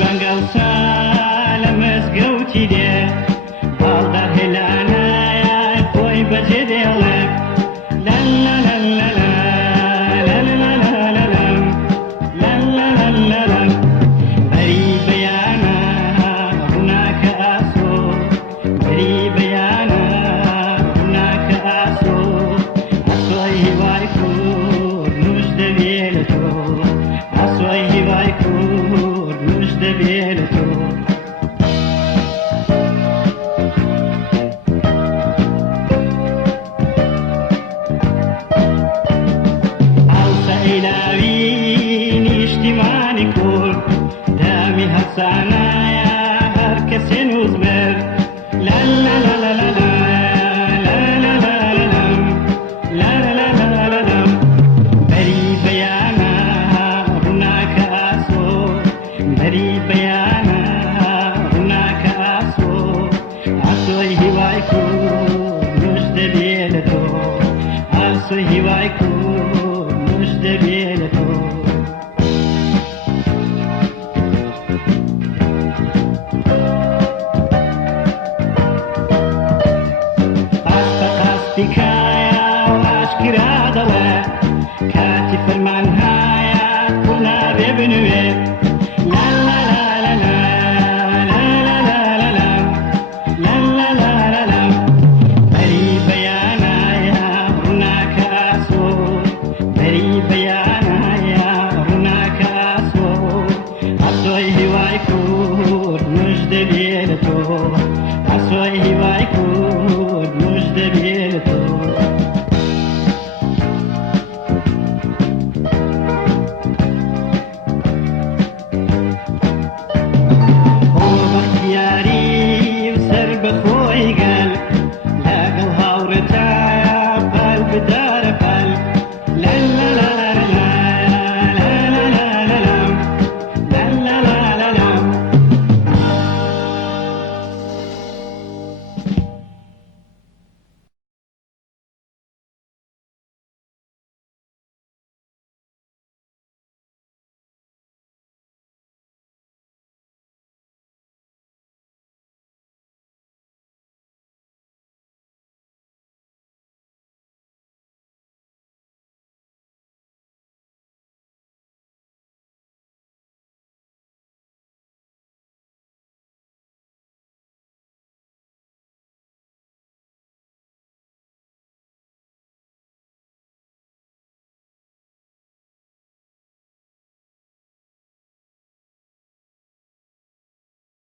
بانگەڵ سالەمەس گەوتی دێ باڵدا هێلانایە خۆی بەجێ دێڵێ لا لا لا لا لا لا لا لا لا لا لا لا بەری بەیانە ڕووناکە ئاسۆ بەری بەیانە ڕووناکە ئاسۆ ئاسۆی هیوای کورد نوش دەبێ لە تۆ ئاسۆی هیوای کورد نوش دەبێ لە تۆ ئاوسەیلاوی نیشتیمانی کورد دامی هەفسانایە هەر کەسێ نوزمر لا لا لا لا لا لا لا لا لا لا لا لا لا بەری بەیانە ڕووناکە ئاسۆ بەری بەیانە ڕووناکە ئاسۆ ئاسۆی هیوای کورد نوش دەبێ لە تۆ ئاسۆی هیوای کورد نوش دەبێ لە تۆ تکایە و ئاشکرا دەڵێ کاتی فەرمان هایە کوڵ نابێ بنوێ